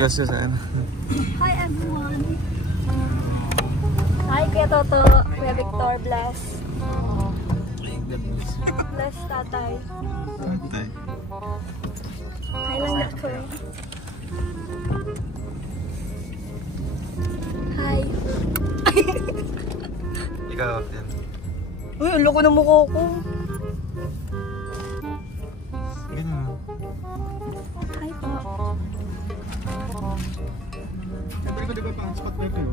Close sa ano. Hi everyone! Hi Kuya Toto, Kuya Victor, bless. Bless tatay. Tatay. Hi lang ako. Hi. Ikaw, yan. Uy, ang loko ng mukha ko. Ganyan. Hi po. Pwede ko diba pang spot wipe kayo?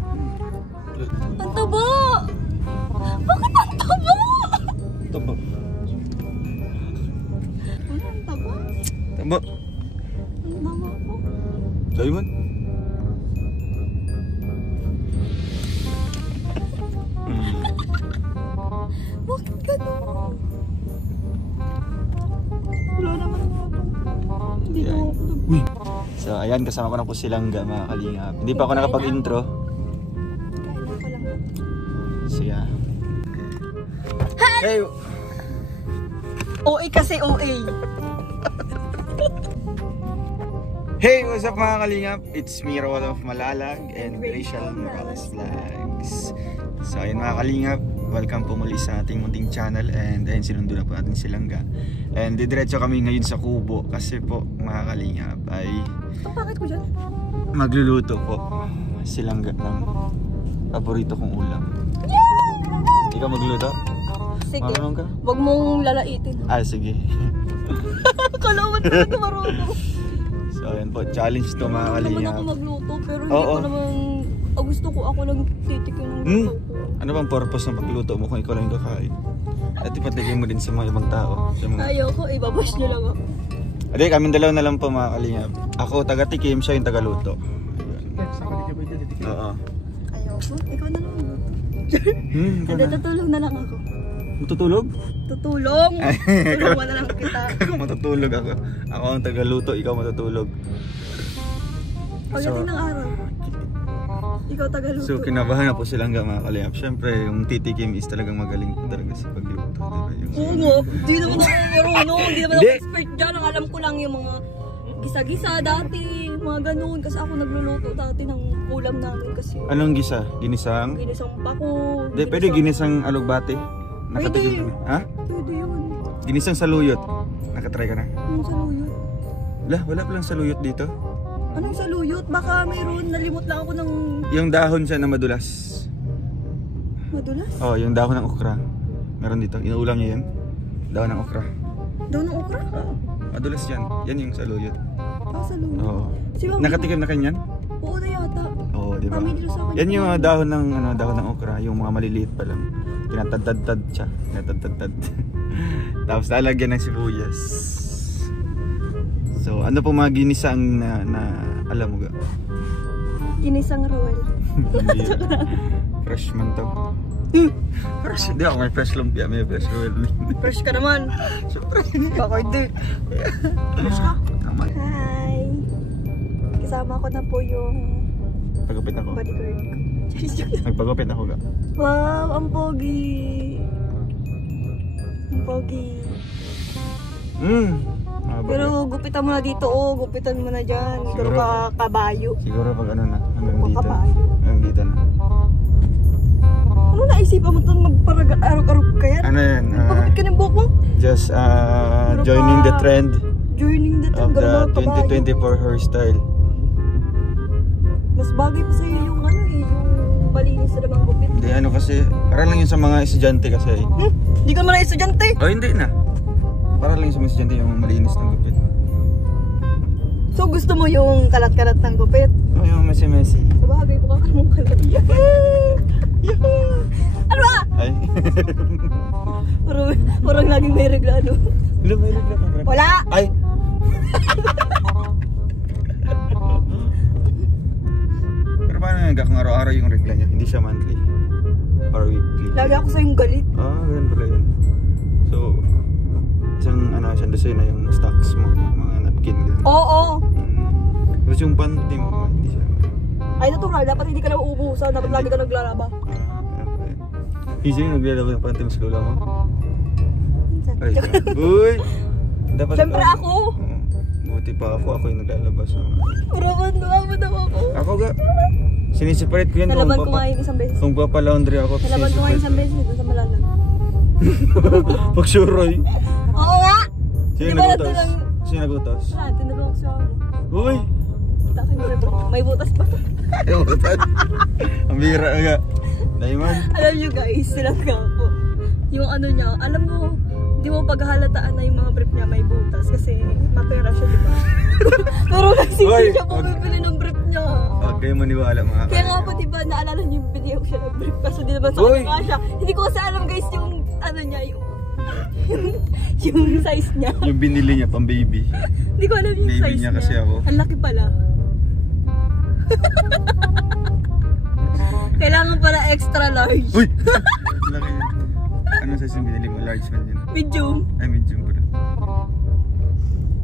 Ang taba! Bakit ang taba? Taba. Ano ang taba? Taba. Ang taba ko. Diamond? Bakit gano'n? Wala naman ako. Hindi ko Yan. ako. Uy! So ayan, kasama ko na po si Langga, mga kalingap. Hindi pa ako nakapag-intro. Kailan ko lang. Siya. Hey! OA kasi OA. Hey! What's up mga kalingap? It's me, Rowan of Malalag and Rachel Morales Vlogs. So ayun mga kalingap, welcome po muli sa ating munting channel. And ayun, sinundo na po natin si Langga. And didiretso kami ngayon sa Kubo kasi po mga kalingap ay Bakit ko dyan? magluluto po si Langga ng paborito kong ulam. Ikaw magluluto? Sige. Marunong ka? Huwag mong lalaitin. Ah, sige. Kalawan talaga marunong. So ayan po, challenge to mga Naman kalingap. ako magluto pero hindi Oo. ko naman gusto ko ako lang titikin ng luto ko. Ano bang purpose ng pagluto mo kung ikaw lang yung kakain? At ipatikin mo din sa mga ibang tao. Sa mga... Ayoko, ibabash nyo lang ako. Ade, kaming dalawa na lang po mga kalingap. Ako taga-tikim, siya yung taga-luto. Sama di ka ba dyan? Oo. Ayoko, ikaw na lang. Ikaw Hindi, na. tutulong na lang ako. Matutulog? Tutulong? Tulungan na lang kita. Ikaw matutulog ako. Ako ang taga-luto, ikaw matutulog. Pagdating ng araw, ikaw tagaluto. So kinabahan na po silang mga kalingap. Siyempre, yung titikim is talagang magaling po talaga sa pagluto. Diba? Yung... Oo nga, di naman ako marunong, di naman ako Hindi. expert dyan. Ang alam ko lang yung mga gisa-gisa dati, mga ganun. Kasi ako nagluluto dati ng ulam namin kasi. Anong gisa? Ginisang? Ginisang pako. Hindi, pwede ginisang alugbate. Nakatikim ka? Ha? Pwede yun. Ginisang saluyot. Nakatry ka na? Anong saluyot? Wala palang saluyot dito. Anong saluyot? Baka mayroon, nalimot lang ako ng Yung dahon siya na madulas. madulas. Oh, yung dahon ng okra. Meron dito. Inuulam niya yan. Dahon ng okra. Daw ng okra. Madulas yan. Yan yung saluyot. Saluyot. Oo. Si Mami, Nakatikim na kanyan? oo na yata. Oo, di ba? Pamilya sa akin. Yan yung mga dahon ng dahon ng okra, yung mga maliliit pa lang. Tinatad-tad siya. Tinatad-tad. Tapos lalagyan ng sibuyas. So, ano po mga ginisang na alam mo ga? Ginisang rawel. Hindi. Fresh man to. Fresh, hindi ako may fresh lumpia, may fresh roll. Fresh ka naman. Siyempre. Baka hindi. Fresh ka? Tama. Hi. Kasama ko na po yung Pagupit ako. bodyguard ko. Nagpagupit ako ga. Wow, ang pogi. Ang pogi. Pero gupitan mo na dito, gupitan mo na dyan. Pero Siguro. ka kabayo. Siguro pag ano na, hanggang dito. Kabayo. Hanggang dito na. Ano naisipan mo itong magparag-arog-arog ka yan? Ano yan? Pagupit ka ng buhok mo? Just Pero joining the pa- trend Joining the of the trend. 2024 hairstyle. Mas bagay pa sa'yo yung ano eh, yung malinis na namang gupit. Hindi ano kasi, para lang yun sa mga estudyante kasi. Hindi ka naman estudyante. Oh, hindi na. Para lang sa mga estudyante yung malinis ng gupit. So gusto mo yung kalat-kalat ng gupit? Oh, yung messy-messy. Sa bagay, mukha ka mong kalat. Ano ba? Ay. Parang laging may reglano. Wala, may regla ka. Wala! Ay! Pero paano nga kung araw-araw yung regla niya? Hindi siya monthly. Or weekly. Lagi ako sa yung galit. Ah, ganun pala yun. So, isang dosen na yung stocks mo. Mga napkin. Ganun. Oo! Tapos yung panty mo, hindi siya. Ay, natural. Dapat hindi ka na uubusan. Dapat lagi ka naglalaba. Easy yung naglalaba ng panty mo sa lola mo? Minsan. Ay, uy! Dapat Siyempre ako! Buti Buti pa ako yung naglalabas. Puraman daw ako. Ako ga. Siniseparate ko yan Nalaban ko nga yung isang beses. kung papalaundry ako. Nalaban ko nga yung isang beses dito sa Malalag. Pag sure, Roy. Oo nga! Sino Di ba nagutos? natulang... Sino nagutos? Tinulong ko siya ako. Uy! Kita ko yung may butas pa. Yung butas. Ang bira nga. Diamond. Alam nyo guys, silang po. Yung ano niya, alam mo, hindi mo paghahalataan na yung mga brief niya may butas kasi mapera siya, di ba? Pero nagsisi siya bumibili ng brief niya. Huwag kayo maniwala mga Kaya nga po, di ba, naalala niyo yung binigyan ko siya ng brief kaso di naman sa kanya siya. Hindi ko kasi alam guys yung ano niya, yung size niya. Yung binili niya pang baby. Hindi ko alam yung Baby size niya niya. kasi ako. Ang laki pala. Kailangan pala extra large. Uy! Laki yun. Ano size yung binili mo? Large man yun? Medium. Ay, medium pala.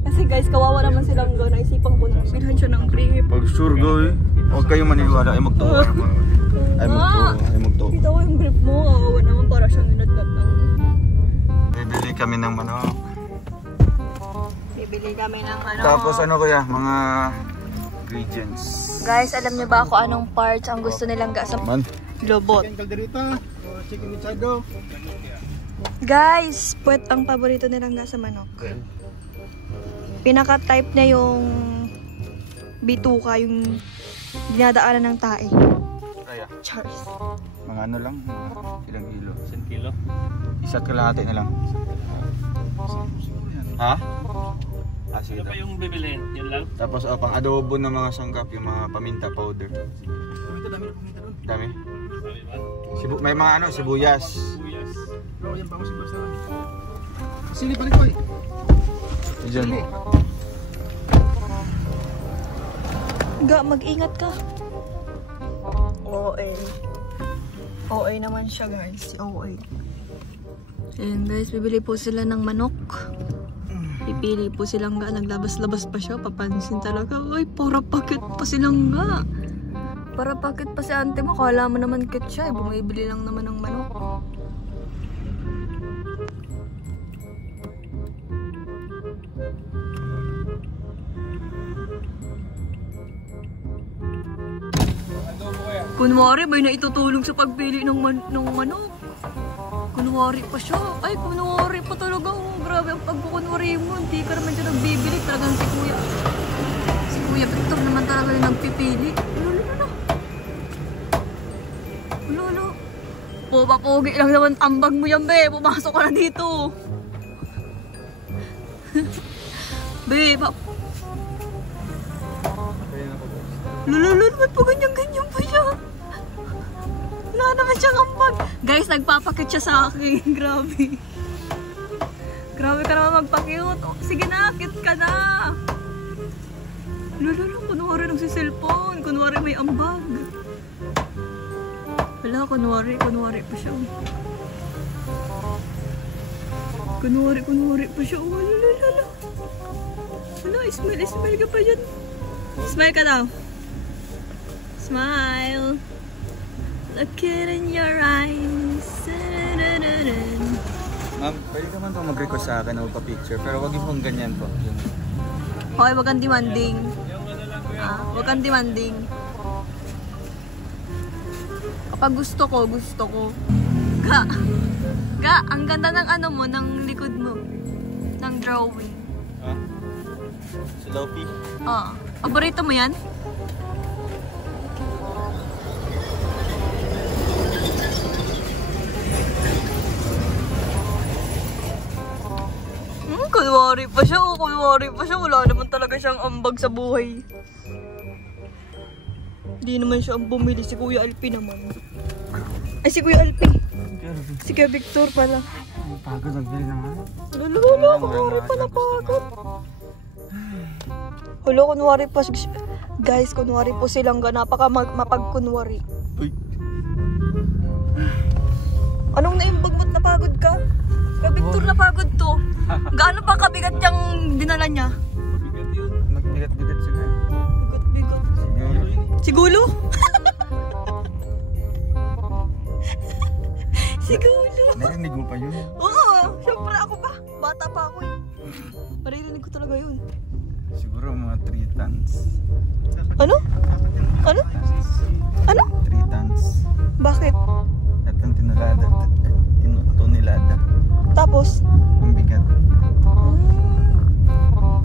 Kasi guys, kawawa naman silang gano'n. Naisipan ko na bilhan siya ng brief. Pag sure go eh. Huwag kayong maniwala. Ay magtuwa. Ay magtuwa. Ay magtuwa. Kita ko yung brief mo. Kawawa naman para siyang inadlap ng... Bibili kami ng manok. Bibili kami ng ano. Tapos ano kuya? Mga ingredients. Guys, alam niyo ba kung anong parts ang gusto nilang gasa? Man. Lobot. Chicken calderita, chicken mechado. Guys, puwet ang paborito nilang gasa manok. Pinaka-type niya yung bituka, yung dinadaanan ng tae. Kaya. Charles. Mga ano lang? Mga ilang kilo? 1 kilo. Isa't kalahati na lang. Ha? Ah, sige. Ano pa yung bibilhin? Yun lang? Tapos pang adobo ng mga sanggap, yung mga paminta powder. Paminta, dami na paminta doon. Dami. Sabi ba? May mga ano, sibuyas. Buyas. Pero yan pa ako siguro sa sili pa rin ko eh. Diyan. Ga, mag-ingat ka. OA. OA naman siya guys, si OA. Ayan guys, bibili po sila ng manok. Pipili po silang ga, naglabas-labas pa siya, papansin talaga. Uy, para pakit pa silang ga. Para pakit pa si ante mo, kala mo naman kit siya, bumibili lang naman ng manok. Kunwari, may naitutulong sa pagbili ng manok. Kunwari pa siya. Ay, kunwari pa talaga. Oh, grabe ang pagkukunwari mo. Hindi ka naman siya nagbibili. Talagang si Kuya. Si Kuya Victor naman talaga yung nagpipili. Lolo. Lolo. Pumapogi lang naman tambag mo yan, be. Pumasok ka na dito. Be, Lolo, ba't po ganyan-ganyan pa siya? Wala naman siyang ambag. Guys, nagpapakit siya sa akin. Grabe. Grabe ka naman magpakit. Oh, sige na, akit ka na. Lolo, kunwari nagsiselfone. Kunwari may ambag. Wala, kunwari pa siya. Kunwari pa siya. Oh, lalo. Wala, smile ka pa dyan. Smile ka daw. Smile. Look it in your eyes. Ma'am, pwede naman po mag-request sa akin o pa-picture, pero wag yung pong ganyan po. Okay, wag kang demanding. Wag kang demanding. Kapag gusto ko. Ga, ang ganda ng ano mo, ng likod mo. Ng drawing. Ha? Si Lopi? Paborito mo yan? Kunwari pa siya. Wala naman talaga siyang ambag sa buhay. Hindi naman siya ang bumili. Si Kuya Alpi naman. Ay, si Kuya Alpi. Si Kuya Victor pala. Pagod, nagbili naman. Lolo, kunwari pala pagod. Hulo, kunwari pa. Guys, kunwari po silang napaka mapagkunwari. Uy. Anong naimbag mo't napagod ka? Kuya Victor, napagod to. Gaano pa kabigat yung dinala niya? Bigat yun. Magbigat-bigat sila. Bigat. Siguro? Siguro. Narinig mo pa yun? Oo, syempre ako pa. Bata pa ako eh. Maririnig ko talaga yun. Siguro mga 3 tons. Ano? Ano? Ano? 3 tons. Bakit? At ang tinulada. Tonelada. Tapos? Ang bigat.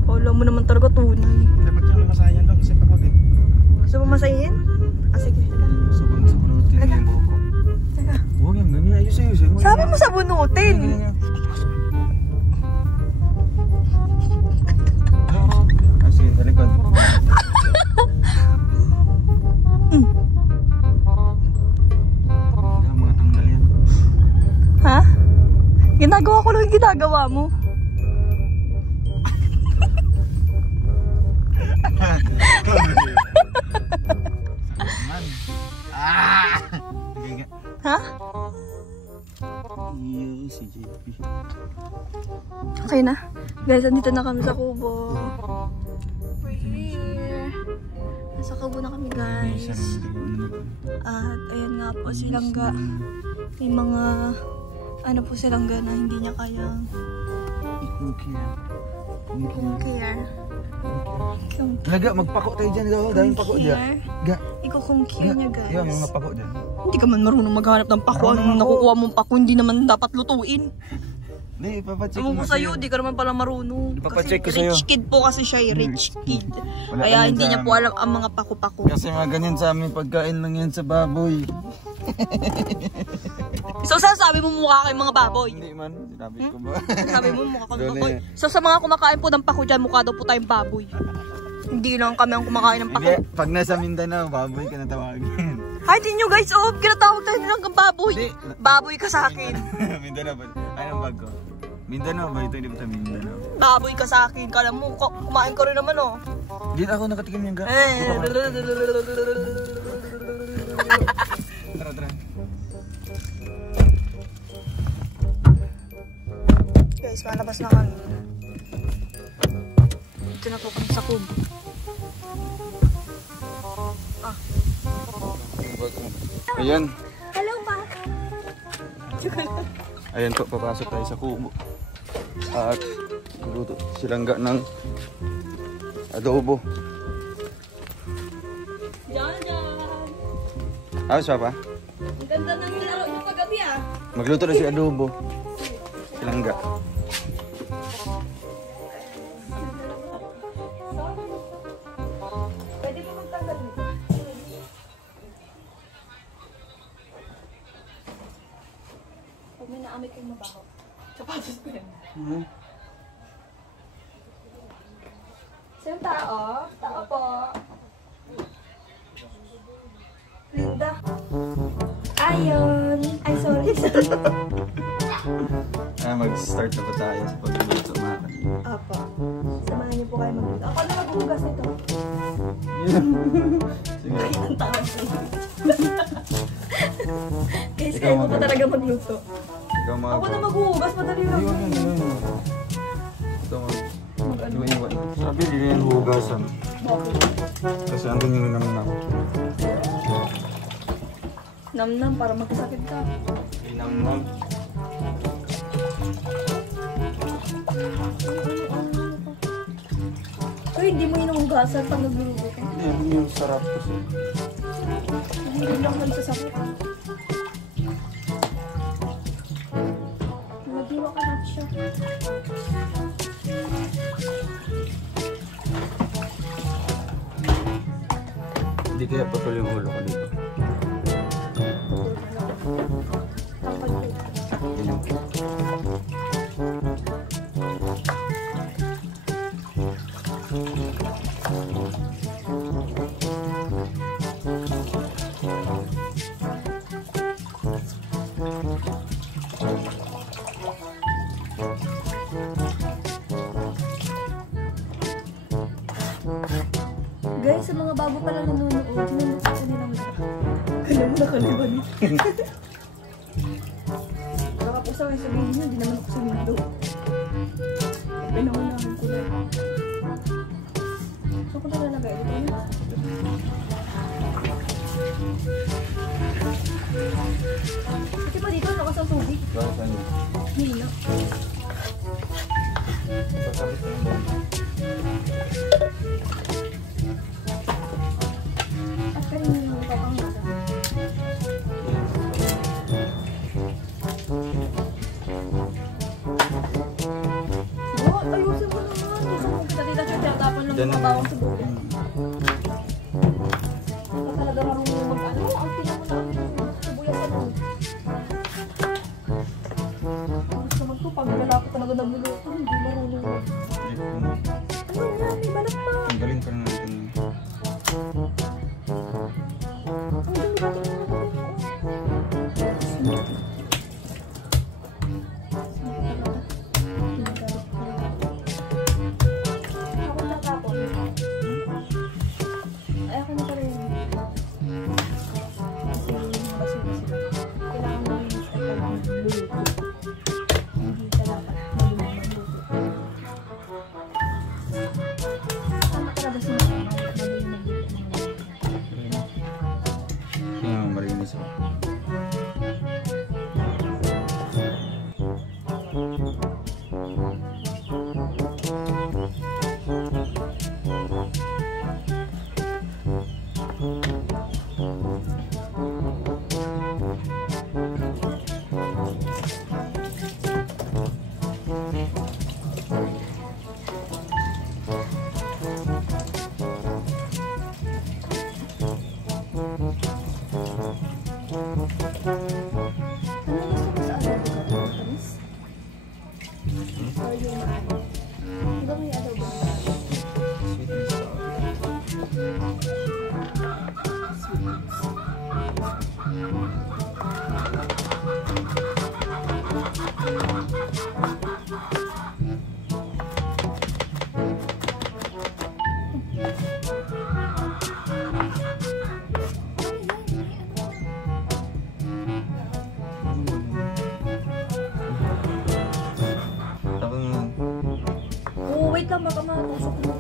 Wala mo naman talaga tunay. Dapat yung masayan daw kasi pagod eh. Gusto mo masayin? Ah, sige. Sabunutin yung buhok ko. Teka. Huwag yung ganyan. Ayusin mo. Sabi mo sabunutin. Sige, talikod. Mga tanggal yan. Ha? Ginagawa ko lang yung ginagawa mo. Ha? Iyo, si JP. Okay na. Guys, andito na kami sa kubo. We're here. Nasa kubo na kami, guys. At ayan nga po silang may mga ano po silang na hindi niya kayang care. Laga, magpako tayo dyan. Daming pako dyan. Ga. Iko-care niya, guys. Yan, mga pako dyan. Hindi ka man marunong maghanap ng pako. Ano nakukuha mong pako, hindi naman dapat lutuin. Hindi, ipapacheck Ewan ko sa'yo, di ka naman pala marunong. Ipapacheck ko Kasi sa'yo. rich kid po kasi siya, rich kid. Wala Kaya naman hindi sa niya po amin. alam ang mga pako-pako. Kasi mga ganyan sa amin, pagkain lang yan sa baboy. So, sabi mo mukha kayong mga baboy. Hindi man, sinabi ko ba? Sabi mo mukha kayong Doon baboy. eh. So, sa mga kumakain po ng pako dyan, mukha daw po tayong baboy. Hindi lang kami ang kumakain ng pako. Hindi, pag nasa Mindanao, baboy ka na tawagin. Ay, di nyo guys, oh, kinatawag tayo nilang kang baboy. Hindi. Baboy ka sa akin. Mindanao ba? Anong bag ko? Mindanao ba? Ito hindi ba sa Mindanao? Baboy ka sa akin. Kala mo, kumain ka rin naman, oh. Hindi ako nakatikim yung ga. Tara, tara. Guys, malabas na kami. Dito na po kami sa kubo. Ayan. Hello, pa. Ayan po, papasok tayo sa kubo. At luto silangga ng adobo. Diyan. Ayos pa? Ang ganda ng nilaro nyo kagabi, ah. Magluto na si adobo. Silangga. Pwede mo magtanggal dito. Pag may naamay kayong mabaho. Sapatos ko yan. Sino tao? Tao po. Linda. Ayon. Ay, sorry. Mag-start na po tayo sa pagluluto mga kanina. Apo. Samahan niyo po kayo magluto. Ako na maghugas nito. Sige. Ang tawa ko. Guys, Ikaw kaya mo pa mag- talaga magluto. Ikaw mga... Ako na maghuhugas, madali lang. Iwan yan, iwan yan. Ikaw mag... Iwan. Sabi, hindi yan hugasan. Kasi andun yung namnam. Namnam para magkasakit ka. Namnam. So, hindi mo inuhugasan pag nagluluto ka. Hindi, yung sarap kasi. Hindi lang kayo sasakit. Magdiwa ka natin siya. Hindi kaya putol yung ulo ko dito. Guys, sa mga bago pala nanonood, tinanong sa kanilang kala mo nakaliban. Baka po sa may sabihin nyo, di naman ako sa window. Pinaunahan ko na. Saan ko na lalagay? Ito yun. Kasi pa dito, lakas ang tubig. Bakit saan yun? Hindi na. Sasabit na yung At kanina yung kapangasa. Oh, ayusin mo naman. Gusto mo kita dito siya, tapon lang yung mga bawang sibuyas. Ito talaga marunong mag-ano. Ang tingnan mo na ang sibuyas ano. Gusto mo ito, pag lalaki talaga nagluluto, hindi marunong. Ano yan, may balat pa. Tanggalin pa na natin. Ang galing natin yung ako na tapon. Ay, ako na pa rin. Kasi yung mga basura sila. Kailangan mo yung step pa lang luluto. Hindi ka dapat malulong magluto. Tama talaga sila. Malulong magluto. Tingnan mo, marinis ako. Ano gusto mo sa adobo ka? Tamis? Or yung ano? Di ba may adobo na tayo? Sweet and sour. Tapos mo. Oh, wait lang, baka matasok na.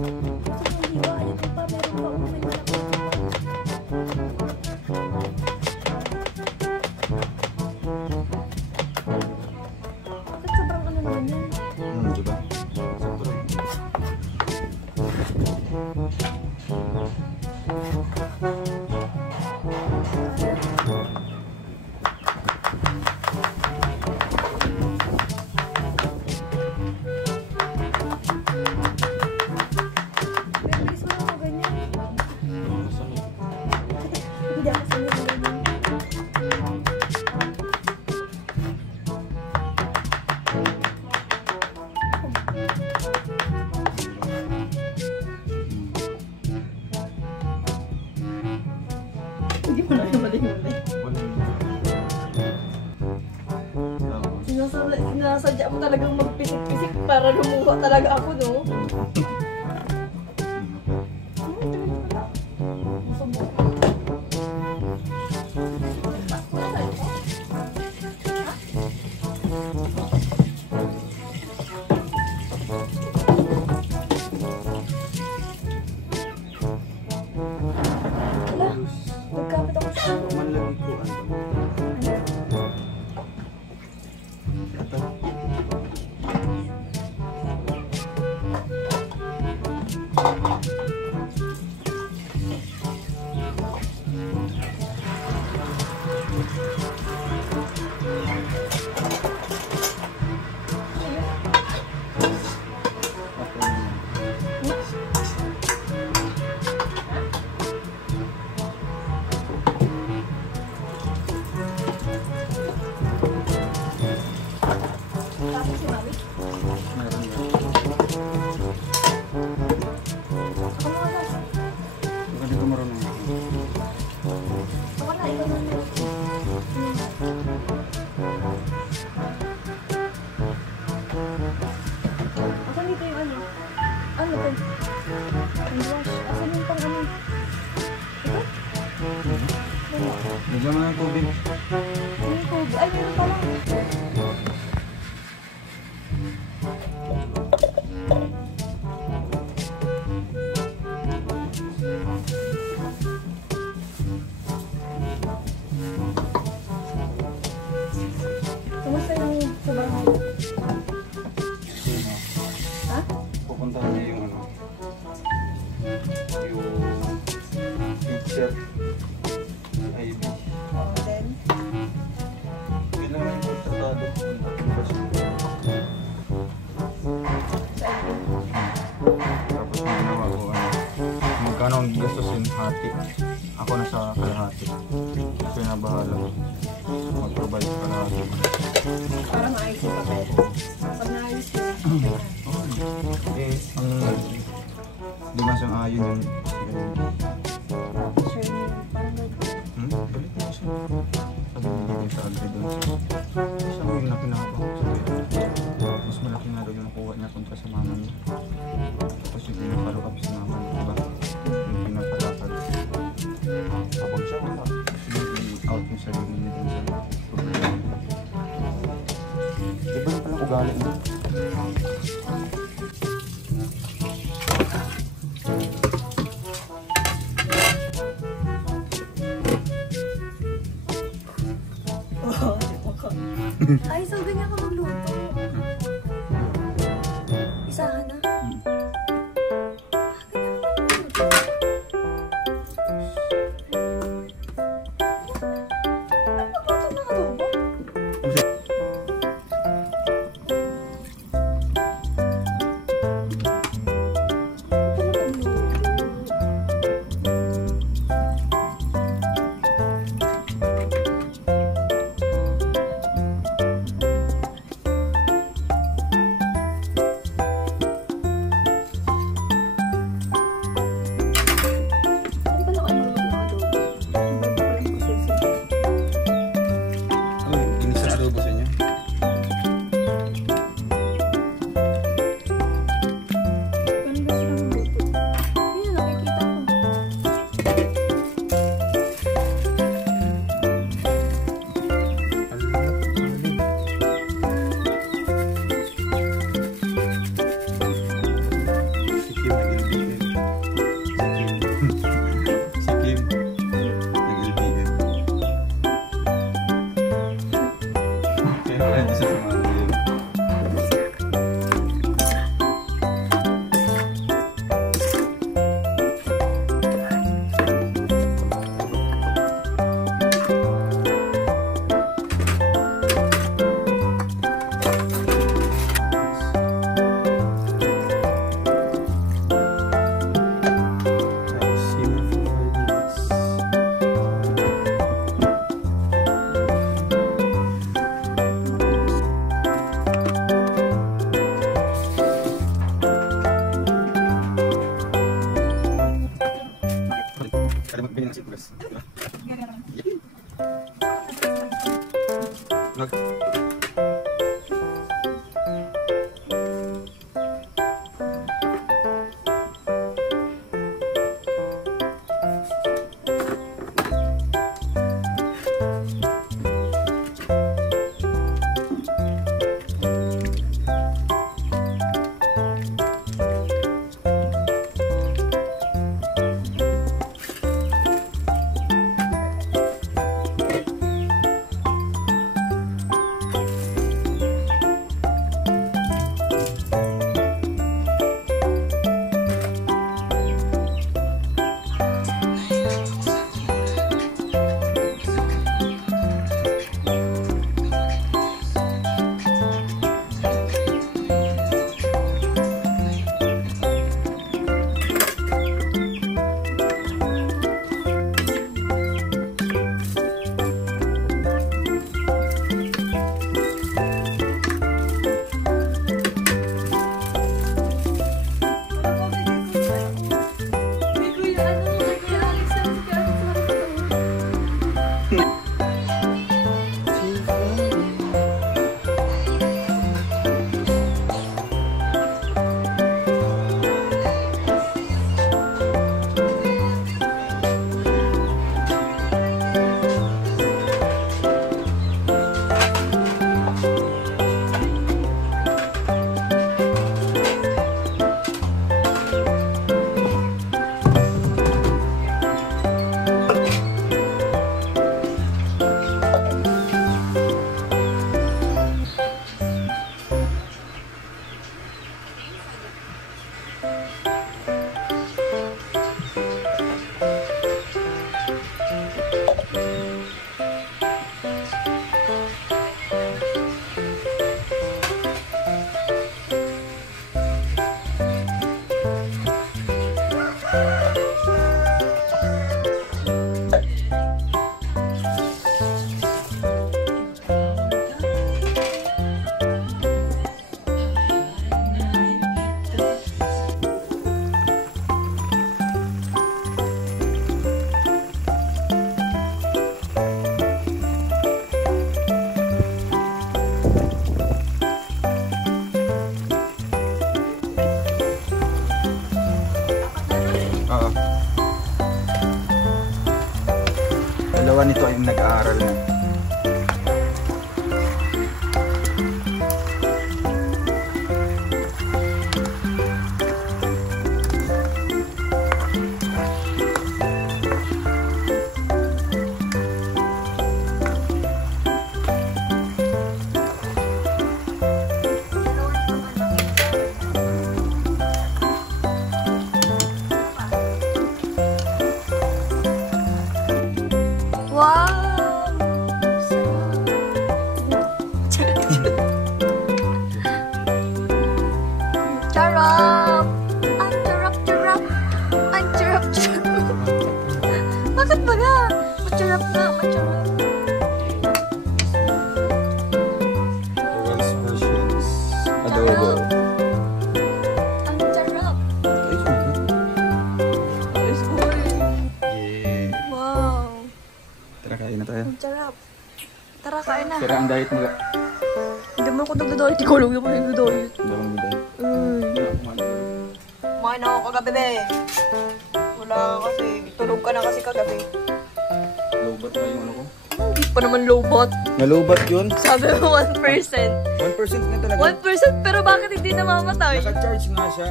Gusto mo hindi ba? Ito pa, meron pa may malaki. Bakit sobrang ano naman yan? Diba? Sobrang. Bilis mo ako ganyan. Hindi ako sanay ng ganyan. Hindi mo na mali-mali. Sinasadya mo talagang magpisik-pisik para lumuha talaga ako, no? Wala, nagkapit ako sa ano. Manlagi ko ano. Ito. ako na sa kalahati. So na bahala mag-provide sa kalahati. Para maayos yung papel. Pag naayos ko. Eh, di ba siyang ayon yun? Sure niyo. Parang Balik mo siya. Sabi niya sa agri doon. Siya yung laki na ako. Mas malaki na daw yung nakuha niya kontra sa mama niya. Tapos yung pinapalo up sa mama niya, diba? Yung pinapalakad. Kapag siya, out yung sarili niya dun sa problema. Iba na palang ugali niya. Ay, so ganyan ako magluto. Isahan na. Tara, kain na. Sira ang diet mo ga. Hindi mo ako nagdodolit. Ikaw lang naman nagdodolit. Hindi mo diet. Kumain ako kagabi, be. Wala kasi. Tulog ka na kasi kagabi. Lowbat na yung ano ko. Hindi pa naman lowbot. Nalowbat yun? Sabi mo 1%. 1% na talaga. 1%? Pero bakit hindi namamatay? Naka-charge nga siya.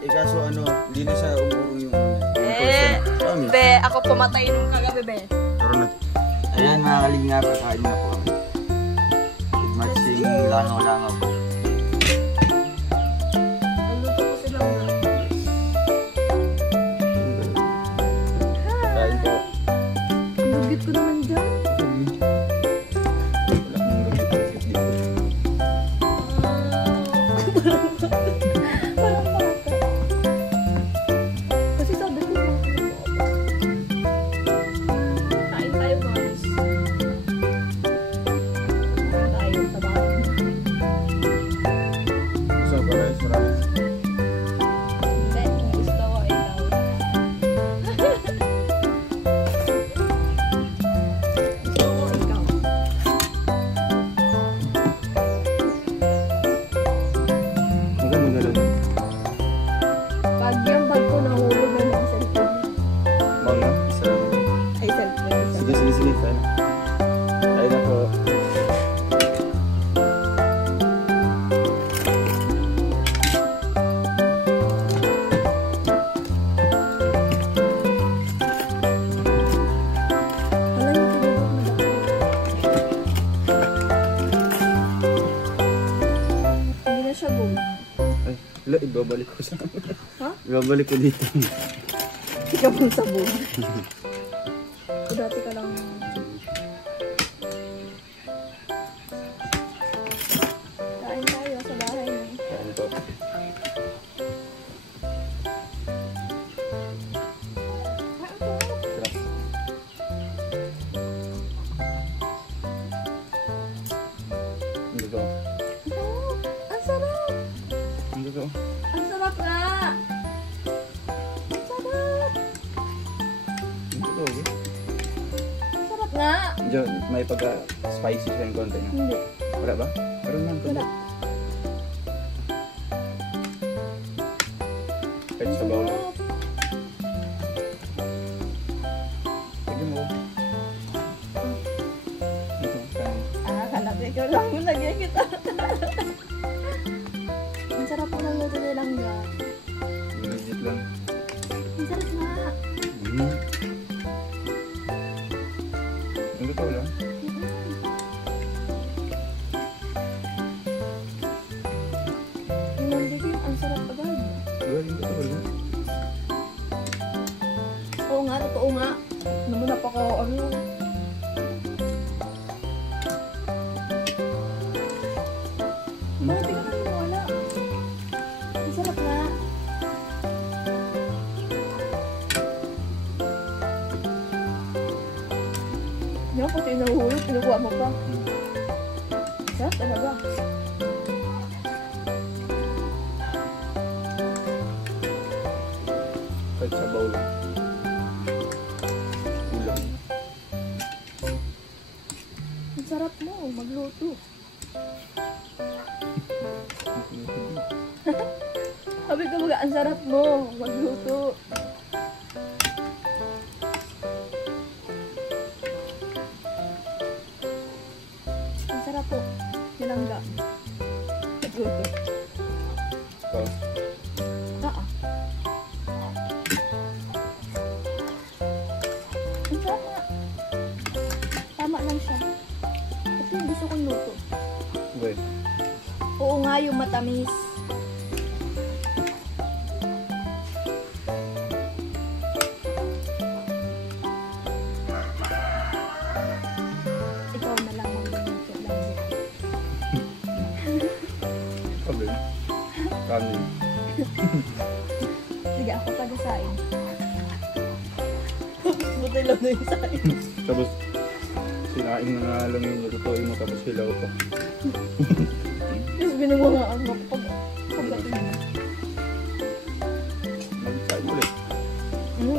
Eh kaso ano, hindi na siya umurong yung 1%. Be, ako pumatay nung kagabi, be. Pero na. Ayan mga kalingap, kakain na po kami. With matching langaw-langaw. Naluto ko silang Kain po. ang lugit ko naman dyan. Wala kang gabit dito. Parang bata. Kasi sabi ko, kain tayo, guys. Kain tayo sa bahay. Gusto ko rice, rice. Hindi, kung gusto ko, ikaw. Gusto ko, ikaw. Maganda mo na lang. Pag yung bag ko nahulog na yung cellphone. Mga isa. Ay, cellphone. Sige, sige, sige. Kain na. Kain na po. Wala yung tinubok na bako. Hindi na siya boom. Ay, wala, ibabalik ko sa... Ha? Ibabalik ko dito. Ikaw pong sa boom. O dati ka lang... Kain tayo sa bahay mo. Kain po. Sarap. Ang totoo. Ang sarap! Ang totoo. Ang sarap nga! Ang sarap! Ang totoo. eh. Ang sarap nga! Medyo may pagka-spicy siya yung konti niya. Hindi. Wala ba? Meron lang konti. Wala. Kahit sa bawal. Sige mo. Ito, kain. Akala ko ikaw lang yung lagyan kita. Ang sarap po ng luto nilang ga. Legit lang. Ang sarap nga! Ang totoo lang. Yung nandigin, ang sarap agad. Diba yung totoo lang? Oo nga, totoo nga. Naman napaka, ano. Bakit di ka naniniwala? Ang sarap nga. Yan, pati nahuhulog, kinukuha mo pa. Sarap talaga. Kahit sa bawal lang. Ulam. Ang sarap mo, magluto. Sabi ko mga, ang sarap mo, magluto. Ang sarap po, nilangga. Magluto. Oh. Ang sarap nga. Tama lang siya. Ito yung gusto kong luto. Wait. Oo nga, yung matamis. Ikaw na lang magluluto lang. Problem. Kanin. Sige, ako pag-asain. Buti lang na yung sain. Tapos, sinain na nga lang yung lutuin mo tapos hilaw pa. Tapos binungangaan mo pagdating mo. Mag-kain ulit.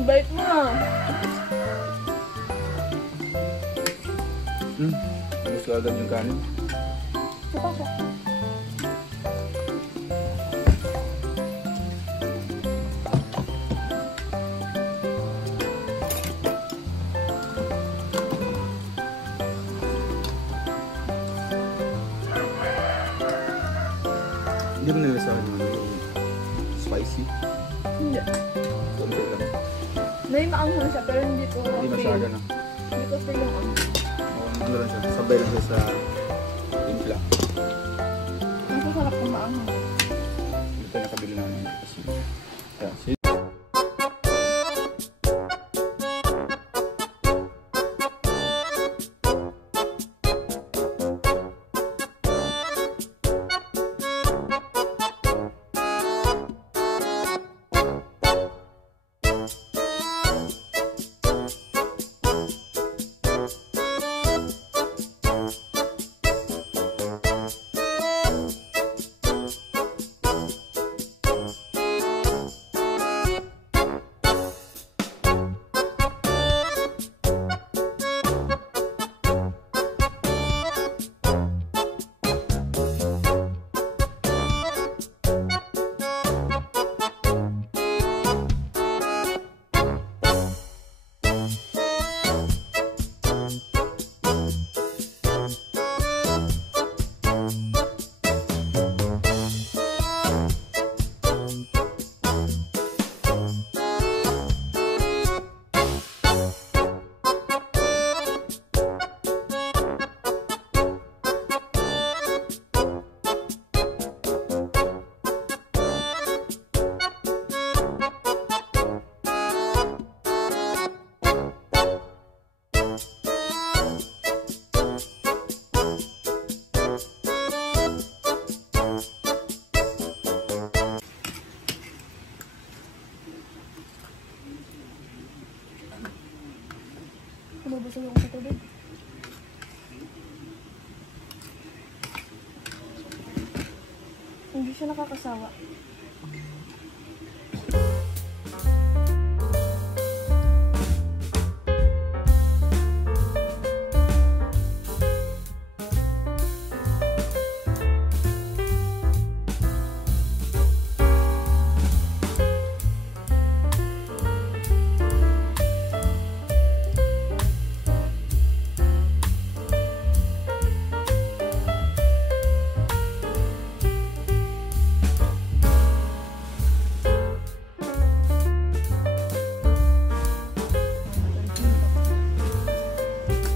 Bait mo ah. Gusto agad yung kanin. Papasok. Hindi mo nilasahan yung spicy. Hindi. Konti lang. May maanghang siya pero hindi ko Hindi masyado na. Hindi ko feel yung anghang. Ano lang siya, sabay lang siya sa timpla. Mas masarap kung maanghang. Hindi tayo nakabili namin kasi. Yeah, so Umubusog ako sa tubig. Hindi siya nakakasawa.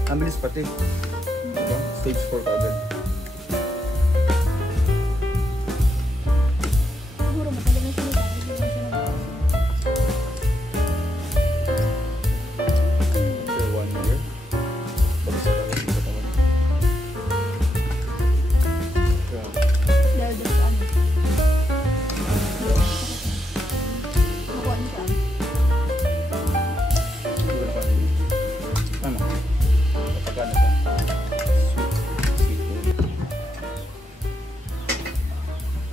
ang bilis pati. Diba? Stage 4 ka agad. Siguro matagal na siya After 1 year. Balis ka agad yung katawan. Grabe. dahil doon sa ano. Nakuha niya siya. Siguro pa rin. Ano? Kapagana siya. Sweet. Seafood.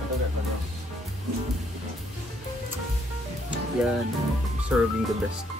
Kapagana na. Yan. Serving the best.